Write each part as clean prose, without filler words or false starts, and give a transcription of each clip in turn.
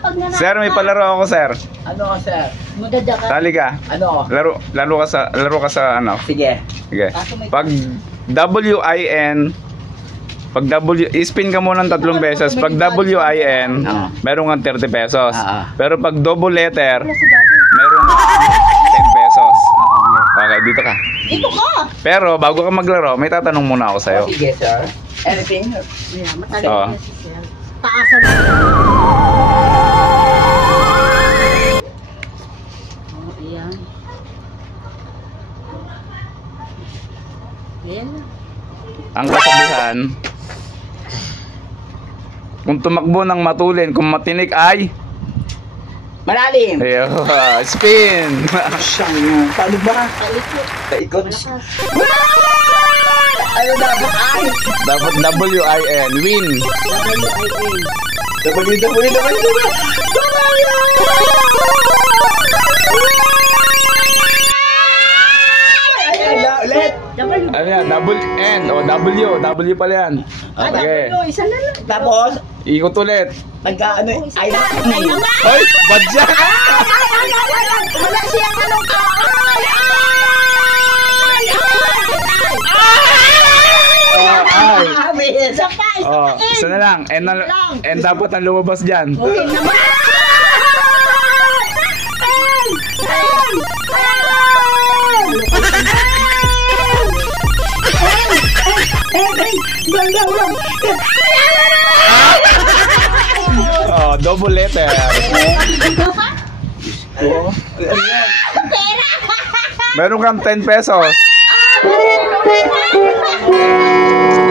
pag nanalo. Sir, may palaro ako, sir. Ano, sir? Maganda ka. Tali ka. Ano? Laro ka sa ano. Sige. Sige. Pag W-I-N, pag spin ka muna ng 3 beses. Pag W-I-N, meron kang 30 pesos. Pero pag double letter, meron 10 pesos. Okay, dito ka. Dito ka. Pero bago ka maglaro, may tatanong muna ako sa'yo. Sige, sir. Anything? Yeah, matagal na si Sir. Taasan mo. Oh, iyan. Yan. Ang kasabihan, kung tumakbo ng matulin, kung matinik ay Malalim. spin. Siyang yun. Paano ba? Paikot. Ano dapat ay? Dapat W-I-N, win. Ulit. Ano yan? Double N o W. W pala yan. Okay. Isa na lang. Tapos, Ikot ulit. nagka-ano, ay naman. Hoy, bad dyan. Wala siyang anong ka. Isa pa, Isa na lang. N dapat ang lumabas dyan. Okay naman. Double letter. Meron kang 10 pesos.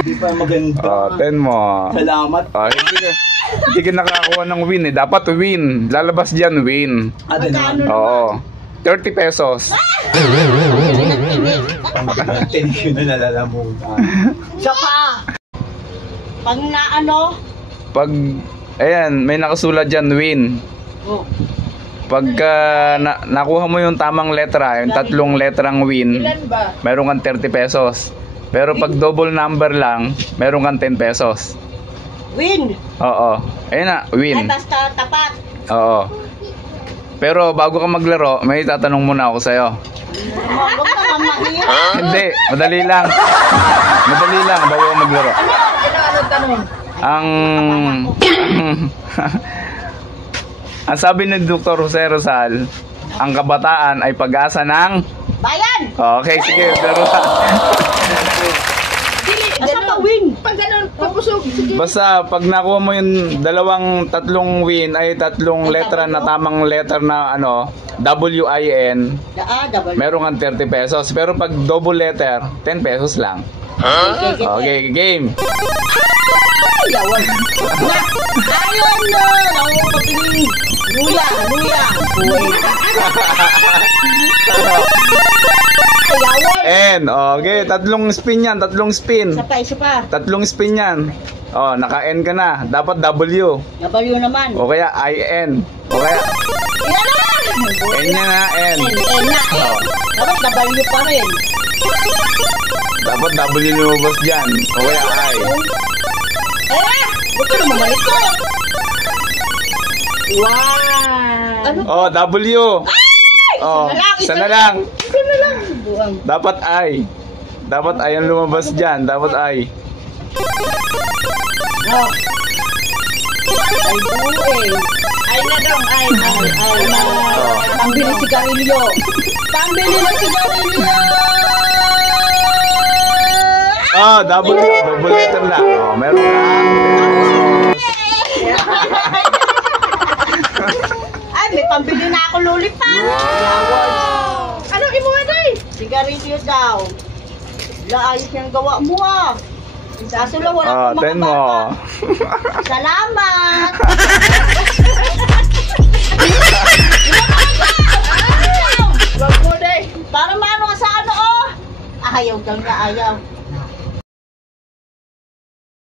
Hindi pa maganda. 10 mo. Salamat. Hindi ka nakakuha ng win eh. Dapat win. Lalabas dyan win. Ano naman? Oo. 30 pesos. Tension na nalalamunan. Isa pa. Pag na ano? Pag, ayan, may nakasulat dyan win. Oh. Pagka nakuha mo yung tamang letra, yung 3 letrang win, meron kang 30 pesos. Pero pag double number lang, meron kang 10 pesos. Win. Oo. Ayun na, win. Ay, basta tapat. Oo. Pero bago ka maglaro, may tatanong muna ako sa'yo. Huwag naman mahirap. Hindi, madali lang. Madali lang bago ka maglaro. Ano tanong? Ang sabi ni Dr. Jose Rizal, ang kabataan ay pag-asa ng Bayan! Okay, sige, pero Asa pa win? Pag ganun, papusog. basta pag nakuha mo yung 3 win ay 3 letra na tamang letter na ano, W-I-N, Double. meron kang 30 pesos. Pero pag double letter, 10 pesos lang. Okay, game. Ayawan. Ayawan mo! Ako papiling. Luya. Ayawan. N, okay, 3 spin yan, 3 spin. Isa pa. 3 spin yan. Naka-N ka na. Dapat W. W naman. O kaya I-N. O kaya N niya na, N. Na. Dapat W pa rin. Dapat W lumabas dyan. O kaya I. Huwag ka naman malikot. Wow. Ano? W. Isa na lang. Buwang. Dapat I. Dapat I ang lumabas dyan. Dapat I. Ay, buwing. Ay na daw, ay na. Pambili sigarilyo. Pambili ng sigarilyo. Double letter lang. Meron ka. Ay, may pambili na ako lollipop. Anong imuha day? Sigarilyo daw. Ayos yung gawa mo ah. Sasula wala akong 10 mo. Salamat. Wag mo day. Para maano ka sa ano oh. Ayaw daw niya, ayaw.